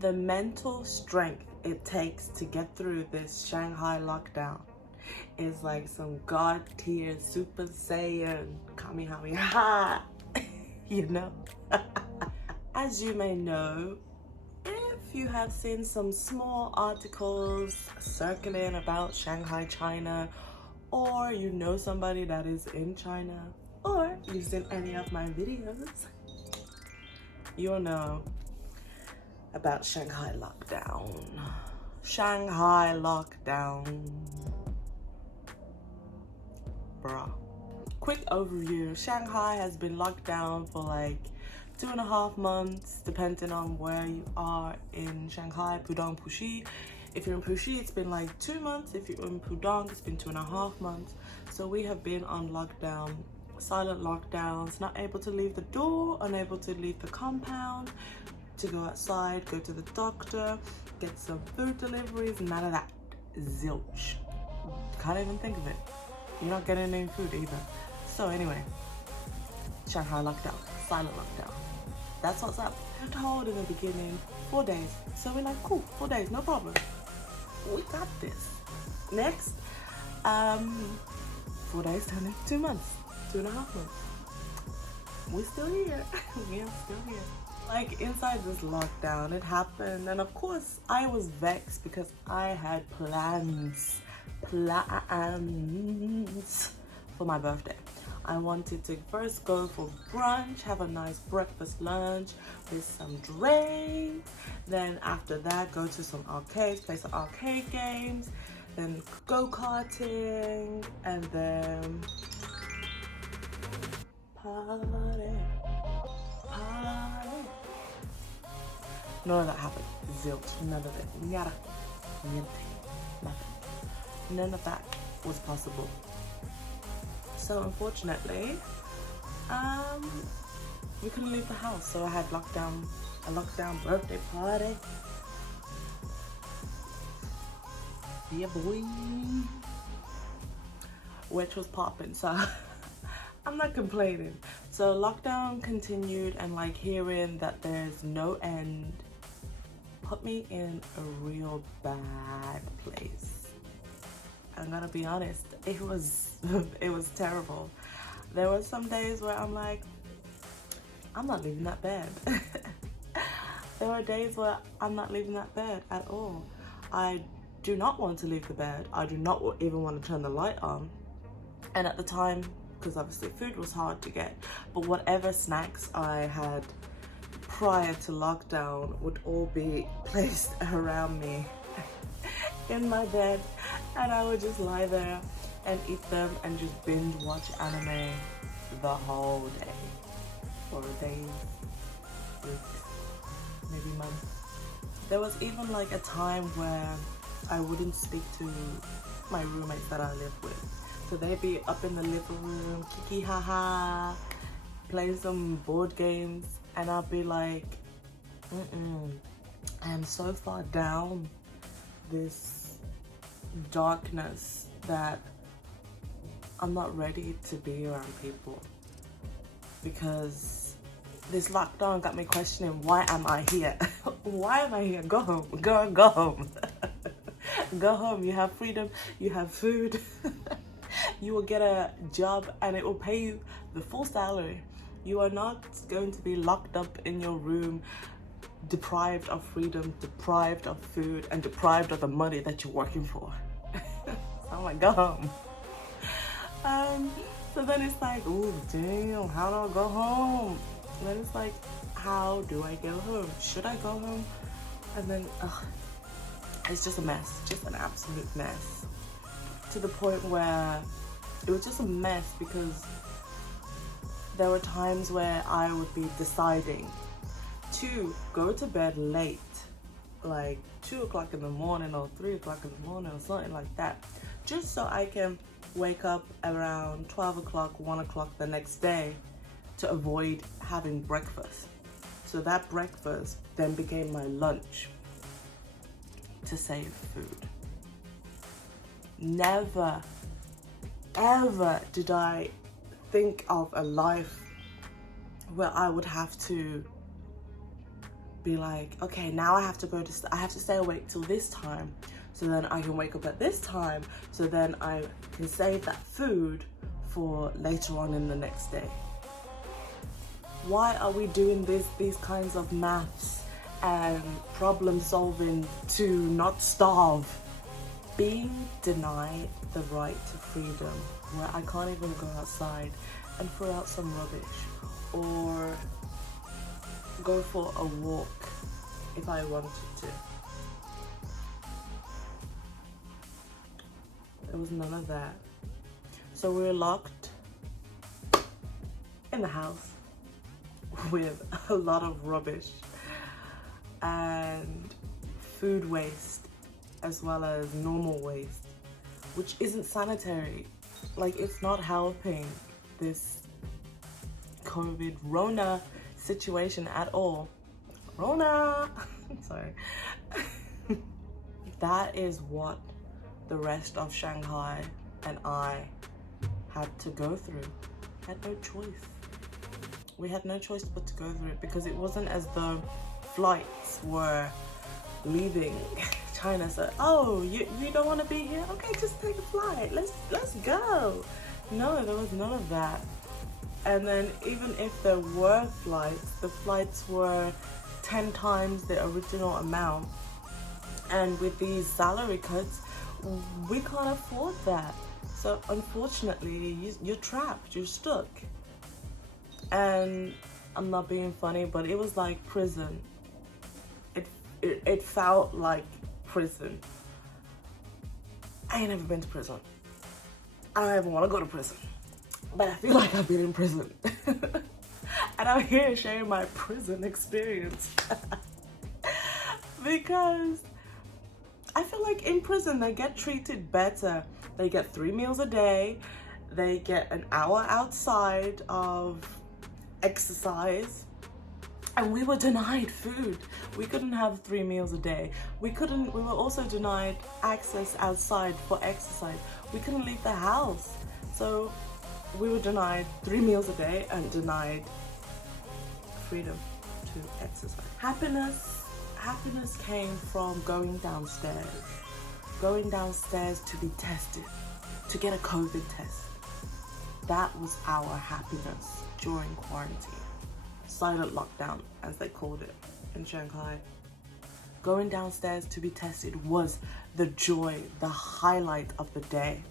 The mental strength it takes to get through this Shanghai lockdown is like some god tier Super Saiyan Kamehameha, you know? As you may know, if you have seen some small articles circulating about Shanghai, China, or you know somebody that is in China, or you've seen any of my videos, you'll know about Shanghai Lockdown. Shanghai Lockdown. Bruh. Quick overview. Shanghai has been locked down for like 2.5 months, depending on where you are in Shanghai, Pudong, Puxi. If you're in Puxi, it's been like 2 months. If you're in Pudong, it's been 2.5 months. So we have been on lockdown, silent lockdowns, not able to leave the door, unable to leave the compound, to go outside, go to the doctor, get some food deliveries, none of that. Zilch. Can't even think of it. You're not getting any food either. So anyway, Shanghai lockdown, silent lockdown. That's what's up. We were told in the beginning 4 days. So we're like, cool, 4 days, no problem. We got this. Next, 4 days turned into 2 months, 2.5 months. We're still here. We are still here. Like inside this lockdown, it happened, and of course I was vexed because I had plans for my birthday. I wanted to first go for brunch, have a nice breakfast lunch with some drinks, then after that go to some arcades, play some arcade games, then go-karting, and then party. None of that happened. Zilch. None of it. Nada. Niente. Nothing. None of that was possible. So unfortunately, we couldn't leave the house. So I had a lockdown birthday party. Yeah, boy. Which was popping. So I'm not complaining. So lockdown continued, and like hearing that there's no end put me in a real bad place. I'm gonna be honest, it was terrible. There were some days where I'm like, I'm not leaving that bed. There were days where I'm not leaving that bed at all. I do not want to leave the bed. I do not even want to turn the light on. And at the time, because obviously food was hard to get, but whatever snacks I had prior to lockdown would all be placed around me in my bed, and I would just lie there and eat them and just binge watch anime the whole day, for days, weeks, maybe months. There was even like a time where I wouldn't speak to my roommates that I live with. So they'd be up in the living room, kiki haha, playing some board games, and I'll be like, I am so far down this darkness that I'm not ready to be around people, because this lockdown got me questioning, why am I here? Why am I here? Go home, go home. Go home, you have freedom, you have food. You will get a job and it will pay you the full salary. You are not going to be locked up in your room, deprived of freedom, deprived of food, and deprived of the money that you're working for. So I'm like, go home. So then it's like, oh damn, how do I go home? And then it's like, how do I go home? Should I go home? And then, it's just a mess, just an absolute mess. To the point where it was just a mess, because there were times where I would be deciding to go to bed late, like 2 o'clock in the morning or 3 o'clock in the morning or something like that, just so I can wake up around 12 o'clock, 1 o'clock the next day to avoid having breakfast. So that breakfast then became my lunch to save food. Never, ever did I think of a life where I would have to be like, okay, now I have to stay awake till this time, so then I can wake up at this time, so then I can save that food for later on in the next day. Why are we doing these kinds of maths and problem solving to not starve? Being denied the right to freedom, where I can't even go outside and throw out some rubbish or go for a walk if I wanted to. There was none of that. So we're locked in the house with a lot of rubbish and food waste as well as normal waste, which isn't sanitary. Like, it's not helping this COVID Rona situation at all. Rona! Sorry. That is what the rest of Shanghai and I had to go through. Had no choice. We had no choice but to go through it, because it wasn't as though flights were leaving China. So, oh, you don't want to be here? Okay, just take a flight. Let's go. No, there was none of that. And then even if there were flights, the flights were 10 times the original amount. And with these salary cuts, we can't afford that. So unfortunately, you're trapped, you're stuck. And I'm not being funny, but it was like prison. It felt like prison. I ain't never been to prison. I don't even want to go to prison. But I feel like I've been in prison. And I'm here sharing my prison experience. Because I feel like in prison they get treated better. They get 3 meals a day. They get an hour outside of exercise. And we were denied food. We couldn't have 3 meals a day. We were also denied access outside for exercise. We couldn't leave the house. So we were denied 3 meals a day and denied freedom to exercise. Happiness came from going downstairs to be tested, to get a COVID test. That was our happiness during quarantine. Silent lockdown, as they called it in Shanghai. Going downstairs to be tested was the joy, the highlight of the day.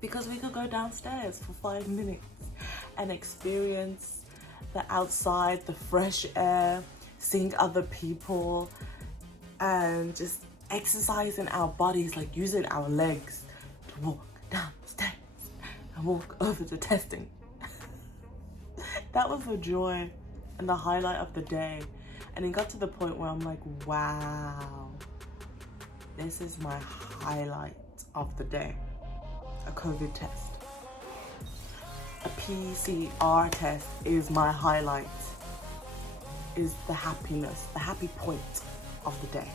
Because we could go downstairs for 5 minutes and experience the outside, the fresh air, seeing other people, and just exercising our bodies, like using our legs to walk downstairs and walk over to testing. That was the joy and the highlight of the day. And it got to the point where I'm like, wow, this is my highlight of the day. A COVID test. A PCR test is my highlight, is the happiness, the happy point of the day.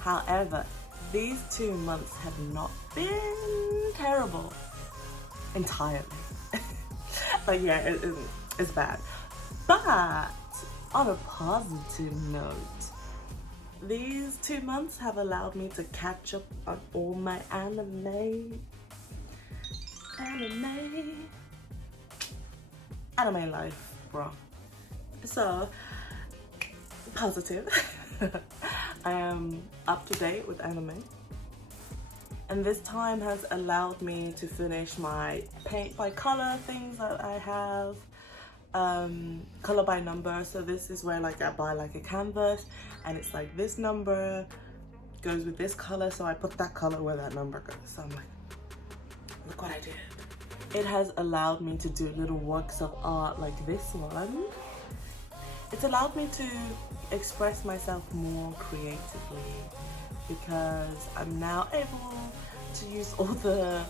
However, these 2 months have not been terrible entirely. But yeah, it's bad. But on a positive note, these 2 months have allowed me to catch up on all my anime life, bro. So, positive. I am up to date with anime. And this time has allowed me to finish my paint by color things that I have. Color by number. So this is where like I buy like a canvas and it's like this number goes with this color. So I put that color where that number goes. So I'm like, look what I did. It has allowed me to do little works of art like this one. It's allowed me to express myself more creatively because I'm now able to use all the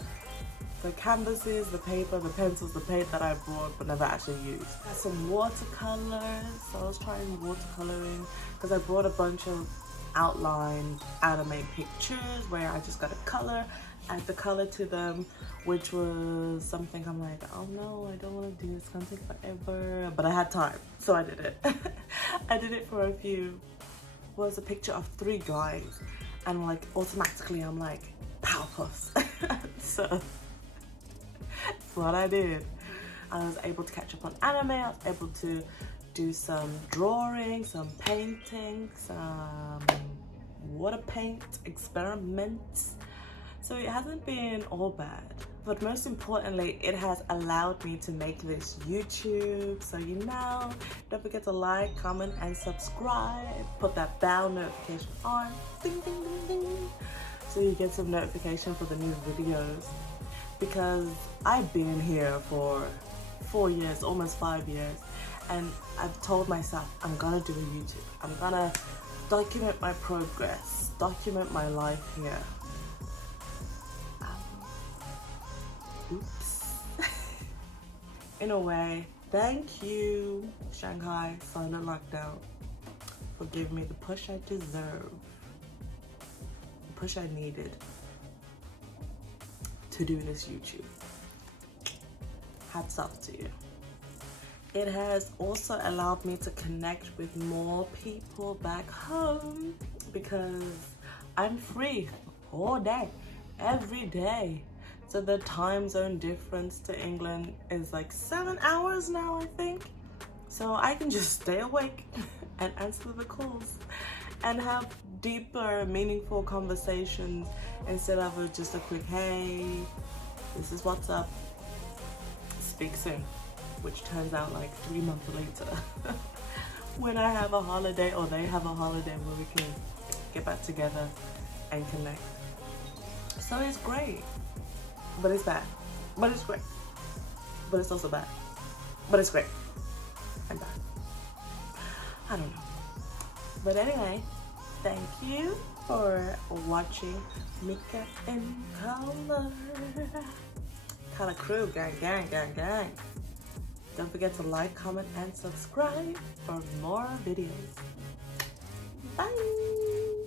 canvases, the paper, the pencils, the paint that I brought but never actually used. Some watercolors, so I was trying watercoloring because I brought a bunch of outlined anime pictures where I just got a color, add the color to them, which was something I'm like, oh no, I don't want to do this, it's gonna take forever. But I had time, so I did it. I did it for a few. Was a picture of 3 guys, and like automatically I'm like, Powerpuffs. So that's what I did. I was able to catch up on anime, I was able to do some drawing, some painting, some water paint experiments. So it hasn't been all bad, but most importantly, it has allowed me to make this YouTube. So you know, don't forget to like, comment, and subscribe. Put that bell notification on, ding, ding, ding, ding, so you get some notification for the new videos. Because I've been here for 4 years, almost 5 years, and I've told myself I'm gonna do a YouTube. I'm gonna document my progress, document my life here. Oops. In a way, thank you, Shanghai Lockdown, for giving me the push I deserve, the push I needed to do this YouTube. Hats off to you. It has also allowed me to connect with more people back home because I'm free all day, every day. So the time zone difference to England is like 7 hours now, I think. So I can just stay awake and answer the calls and have deeper, meaningful conversations instead of just a quick, hey, this is what's up, speak soon, which turns out like 3 months later when I have a holiday or they have a holiday where we can get back together and connect. So it's great. But it's bad. But it's great. But it's also bad. But it's great. And bad. I don't know. But anyway, thank you for watching Mika in Color. Color Crew, gang, gang, gang, gang. Don't forget to like, comment, and subscribe for more videos. Bye!